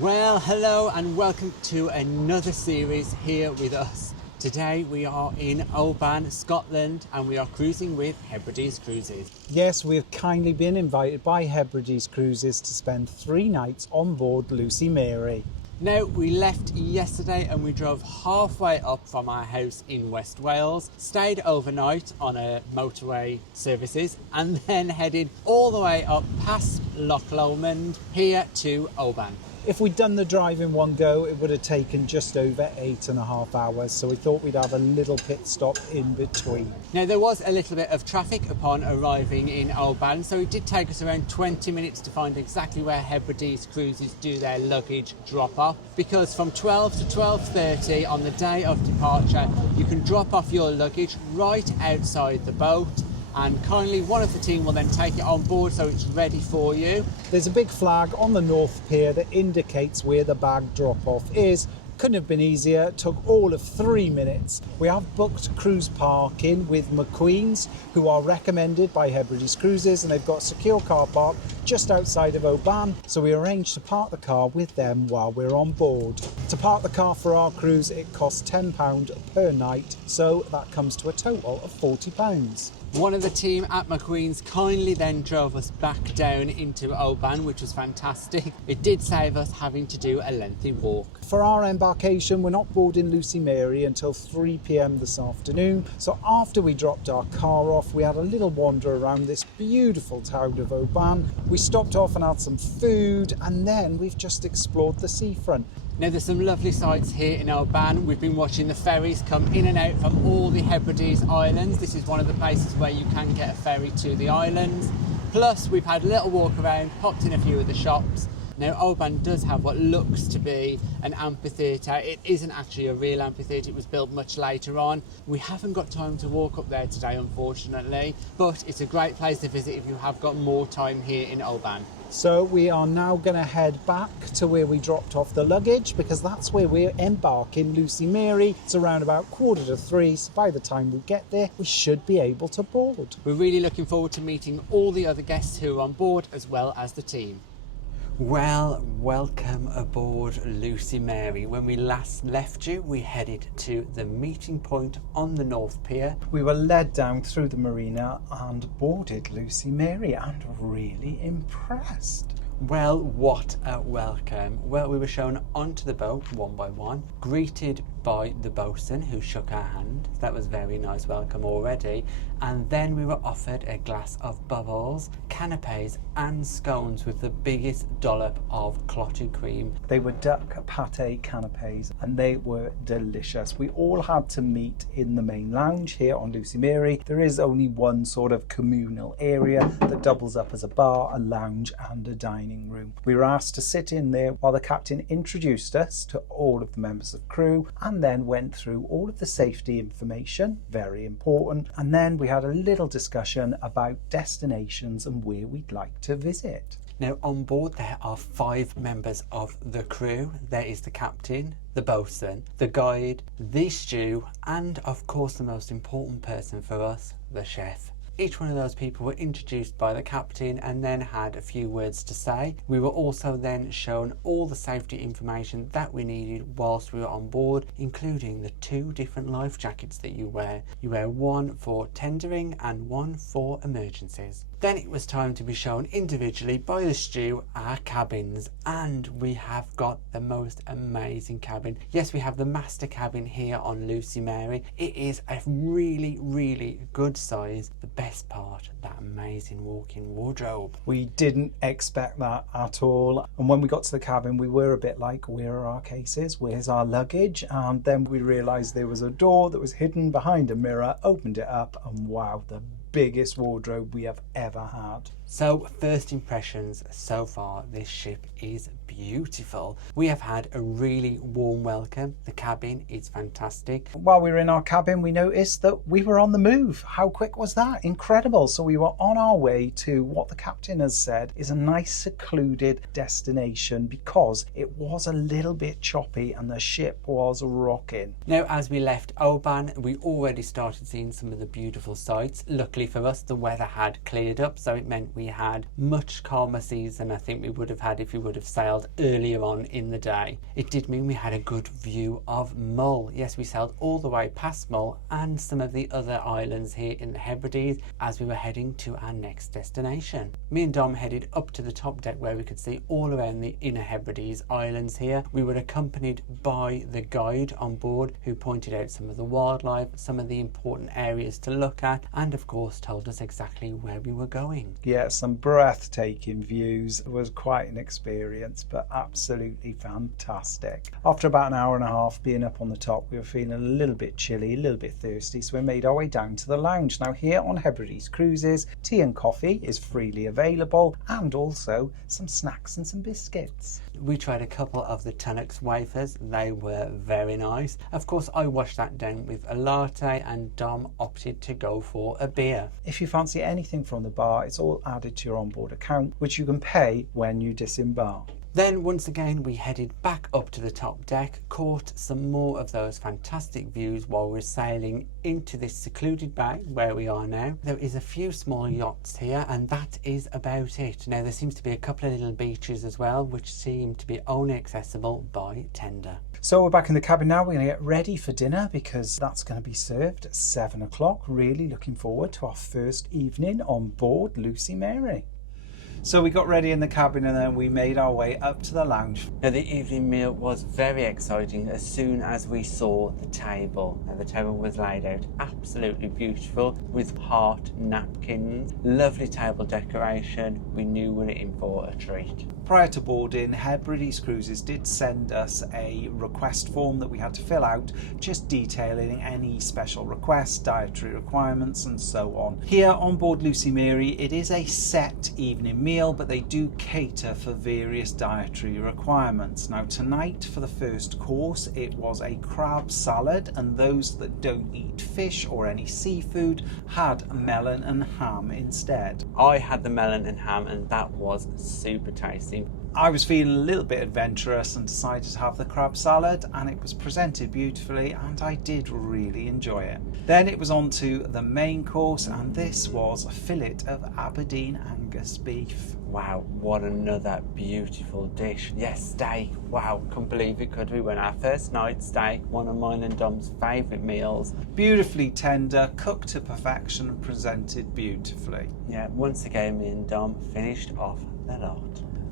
Well, hello and welcome to another series here with us. Today we are in Oban, Scotland, and we are cruising with Hebrides Cruises. Yes, we've kindly been invited by Hebrides Cruises to spend 3 nights on board Lucy Mary. Now, we left yesterday and we drove halfway up from our house in West Wales, stayed overnight on a motorway services, and then headed all the way up past Loch Lomond here to Oban. If we'd done the drive in one go, it would have taken just over 8.5 hours, so we thought we'd have a little pit stop in between. Now, there was a little bit of traffic upon arriving in Oban, so it did take us around 20 minutes to find exactly where Hebrides Cruises do their luggage drop-off, because from 12 to 12:30 on the day of departure, you can drop off your luggage right outside the boat, and kindly one of the team will then take it on board so it's ready for you. There's a big flag on the North Pier that indicates where the bag drop-off is. Couldn't have been easier. It took all of 3 minutes. We have booked cruise parking with McQueen's, who are recommended by Hebrides Cruises, and they've got a secure car park just outside of Oban, so we arranged to park the car with them while we're on board. To park the car for our cruise, it costs £10 per night, so that comes to a total of £40. One of the team at McQueen's kindly then drove us back down into Oban, which was fantastic. It did save us having to do a lengthy walk. For our embarkation, we're not boarding Lucy Mary until 3 p.m. this afternoon. So after we dropped our car off, we had a little wander around this beautiful town of Oban. We stopped off and had some food, and then we've just explored the seafront. Now, there's some lovely sights here in Oban. We've been watching the ferries come in and out from all the Hebrides Islands. This is one of the places where you can get a ferry to the islands. Plus, we've had a little walk around, popped in a few of the shops. Now, Oban does have what looks to be an amphitheatre. It isn't actually a real amphitheatre, it was built much later on. We haven't got time to walk up there today, unfortunately, but it's a great place to visit if you have got more time here in Oban. So we are now going to head back to where we dropped off the luggage, because that's where we're embarking Lucy Mary. It's around about 2:45, so by the time we get there, we should be able to board. We're really looking forward to meeting all the other guests who are on board, as well as the team. Well, welcome aboard Lucy Mary. When we last left you, we headed to the meeting point on the North Pier. We were led down through the marina and boarded Lucy Mary, and really impressed. Well, what a welcome. Well, we were shown onto the boat one by one, greeted by the boatswain who shook our hand. That was very nice welcome already. And then we were offered a glass of bubbles, canapes and scones with the biggest dollop of clotted cream. They were duck pate canapes and they were delicious. We all had to meet in the main lounge here on Lucy Mary. There is only one sort of communal area that doubles up as a bar, a lounge and a dining room. We were asked to sit in there while the captain introduced us to all of the members of crew, and then went through all of the safety information, very important, and then we had a little discussion about destinations and where we'd like to visit. Now, on board there are 5 members of the crew. There is the captain, the boatswain, the guide, the stew, and of course the most important person for us, the chef. Each one of those people were introduced by the captain and then had a few words to say. We were also then shown all the safety information that we needed whilst we were on board, including the 2 different life jackets that you wear. You wear one for tendering and one for emergencies. Then it was time to be shown individually by the stew our cabins, and we have got the most amazing cabin. Yes, we have the master cabin here on Lucy Mary. It is a really, really good size. The best part, that amazing walk-in wardrobe. We didn't expect that at all, and when we got to the cabin we were a bit like, where are our cases, where's our luggage? And then we realised there was a door that was hidden behind a mirror, opened it up, and wow, the biggest wardrobe we have ever had. So, first impressions so far, this ship is beautiful. We have had a really warm welcome. The cabin is fantastic. While we were in our cabin, we noticed that we were on the move. How quick was that? Incredible. So we were on our way to what the captain has said is a nice secluded destination, because it was a little bit choppy and the ship was rocking. Now, as we left Oban, we already started seeing some of the beautiful sights. Luckily for us, the weather had cleared up, so it meant we we had much calmer seas than I think we would have had if we would have sailed earlier on in the day. It did mean we had a good view of Mull. Yes, we sailed all the way past Mull and some of the other islands here in the Hebrides as we were heading to our next destination. Me and Dom headed up to the top deck where we could see all around the Inner Hebrides islands here. We were accompanied by the guide on board who pointed out some of the wildlife, some of the important areas to look at, and of course told us exactly where we were going. Yeah, some breathtaking views. It was quite an experience, but absolutely fantastic. After about an hour and a half being up on the top, we were feeling a little bit chilly, a little bit thirsty, so we made our way down to the lounge. Now here on Hebrides Cruises, tea and coffee is freely available, and also some snacks and some biscuits. We tried a couple of the Tunnocks wafers. They were very nice. Of course, I washed that down with a latte and Dom opted to go for a beer. If you fancy anything from the bar, it's all added to your onboard account, which you can pay when you disembark. Then once again we headed back up to the top deck, caught some more of those fantastic views while we're sailing into this secluded bay where we are now. There is a few small yachts here and that is about it. Now there seems to be a couple of little beaches as well which seem to be only accessible by tender. So we're back in the cabin now. We're going to get ready for dinner because that's going to be served at 7 o'clock. Really looking forward to our first evening on board Lucy Mary. So we got ready in the cabin and then we made our way up to the lounge. Now the evening meal was very exciting as soon as we saw the table. Now the table was laid out absolutely beautiful with heart napkins, lovely table decoration. We knew we were in for a treat. Prior to boarding, Hebrides Cruises did send us a request form that we had to fill out, just detailing any special requests, dietary requirements and so on. Here on board Lucy Mary, it is a set evening meal, but they do cater for various dietary requirements. Now tonight for the first course, it was a crab salad, and those that don't eat fish or any seafood had melon and ham instead. I had the melon and ham and that was super tasty. I was feeling a little bit adventurous and decided to have the crab salad, and it was presented beautifully and I did really enjoy it. Then it was on to the main course, and this was a fillet of Aberdeen Angus beef. Wow, what another beautiful dish. Yes, steak. Wow, couldn't believe it, could we? When our first night steak, one of mine and Dom's favourite meals. Beautifully tender, cooked to perfection and presented beautifully. Yeah, once again me and Dom finished off the lot.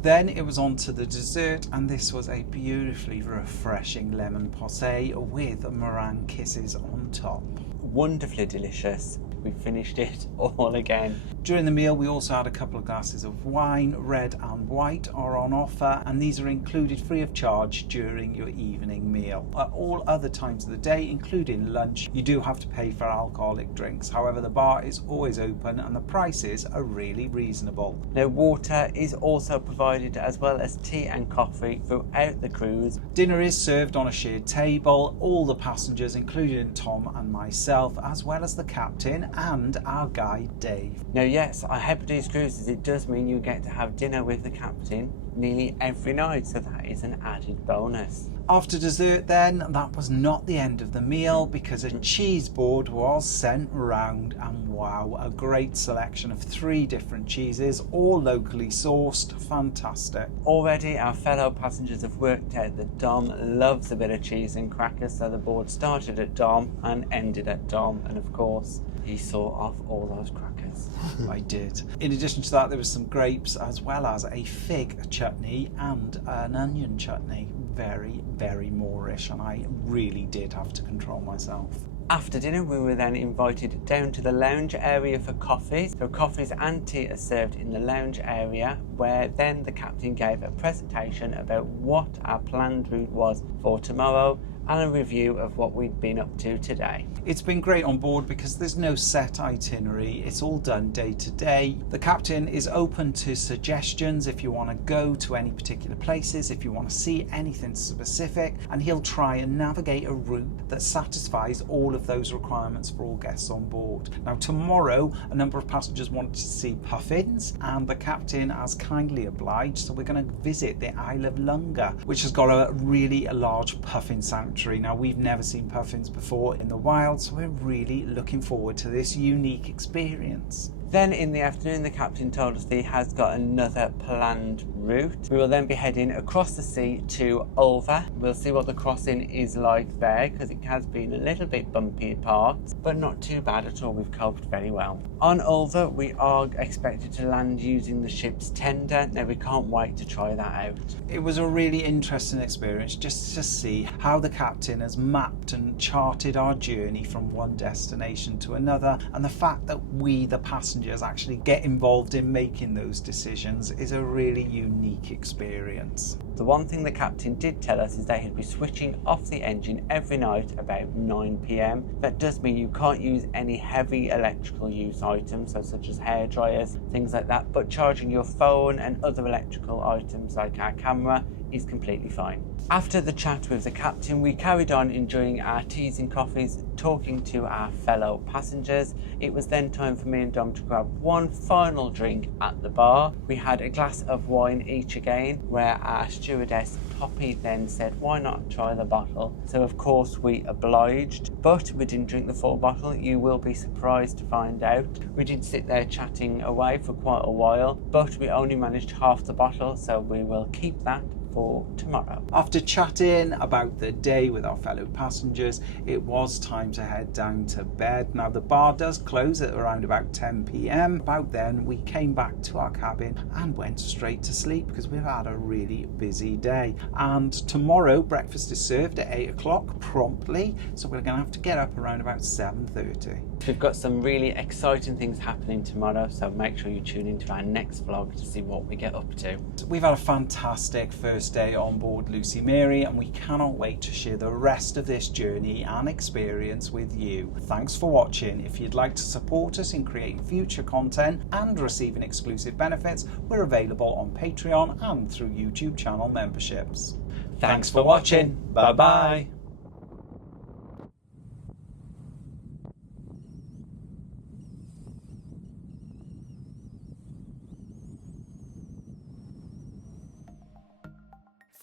Then it was on to the dessert, and this was a beautifully refreshing lemon posse with meringue kisses on top. Wonderfully delicious. We finished it all again. During the meal we also had a couple of glasses of wine. Red and white are on offer, and these are included free of charge during your evening meal. At all other times of the day, including lunch, you do have to pay for alcoholic drinks. However, the bar is always open and the prices are really reasonable. Now water is also provided as well as tea and coffee throughout the cruise. Dinner is served on a shared table. All the passengers, including Tom and myself, as well as the captain and our guide Dave. Now yes, on Hebrides Cruises it does mean you get to have dinner with the captain nearly every night, so that is an added bonus. After dessert then, that was not the end of the meal because a cheese board was sent round, and wow, a great selection of 3 different cheeses, all locally sourced. Fantastic. Already our fellow passengers have worked out that Dom loves a bit of cheese and crackers, so the board started at Dom and ended at Dom, and of course he saw off all those crackers. I did. In addition to that, there was some grapes as well as a fig chutney and an onion chutney. Very, very Moorish, and I really did have to control myself. After dinner we were then invited down to the lounge area for coffees. So coffees and tea are served in the lounge area, where then the captain gave a presentation about what our planned route was for tomorrow and a review of what we'd been up to today. It's been great on board because there's no set itinerary, it's all done day to day. The captain is open to suggestions if you want to go to any particular places, if you want to see anything specific, and he'll try and navigate a route that satisfies all of those requirements for all guests on board. Now tomorrow a number of passengers wanted to see puffins, and the captain has kindly obliged, so we're going to visit the Isle of Lunga, which has got a really large puffin sanctuary. Now we've never seen puffins before in the wild, so we're really looking forward to this unique experience. Then in the afternoon, the captain told us that he has got another planned route. We will then be heading across the sea to Ulva. We'll see what the crossing is like there, because it has been a little bit bumpy at parts, but not too bad at all. We've coped very well. On Ulva, we are expected to land using the ship's tender. Now we can't wait to try that out. It was a really interesting experience just to see how the captain has mapped and charted our journey from one destination to another, and the fact that we, the passengers, actually get involved in making those decisions is a really unique experience. The one thing the captain did tell us is that he'd be switching off the engine every night about 9 p.m. That does mean you can't use any heavy electrical use items, so such as hair dryers, things like that, but charging your phone and other electrical items like our camera is completely fine. After the chat with the captain, we carried on enjoying our teas and coffees, talking to our fellow passengers. It was then time for me and Dom to grab one final drink at the bar. We had a glass of wine each again, where our stewardess Poppy then said, why not try the bottle? So of course we obliged, but we didn't drink the full bottle. You will be surprised to find out. We did sit there chatting away for quite a while, but we only managed half the bottle, so we will keep that for tomorrow. After chatting about the day with our fellow passengers, it was time to head down to bed. Now the bar does close at around about 10 p.m. About then we came back to our cabin and went straight to sleep because we've had a really busy day. And tomorrow breakfast is served at 8 o'clock promptly, so we're going to have to get up around about 7:30. We've got some really exciting things happening tomorrow, so make sure you tune into our next vlog to see what we get up to. We've had a fantastic first day on board Lucy Mary, and we cannot wait to share the rest of this journey and experience with you. Thanks for watching. If you'd like to support us in creating future content and receiving exclusive benefits, we're available on Patreon and through YouTube channel memberships. Thanks for watching. Bye bye.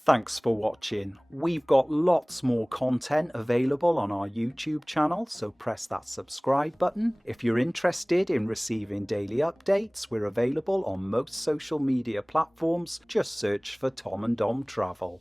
Thanks for watching. We've got lots more content available on our YouTube channel, so press that subscribe button. If you're interested in receiving daily updates, we're available on most social media platforms. Just search for Tom and Dom Travel.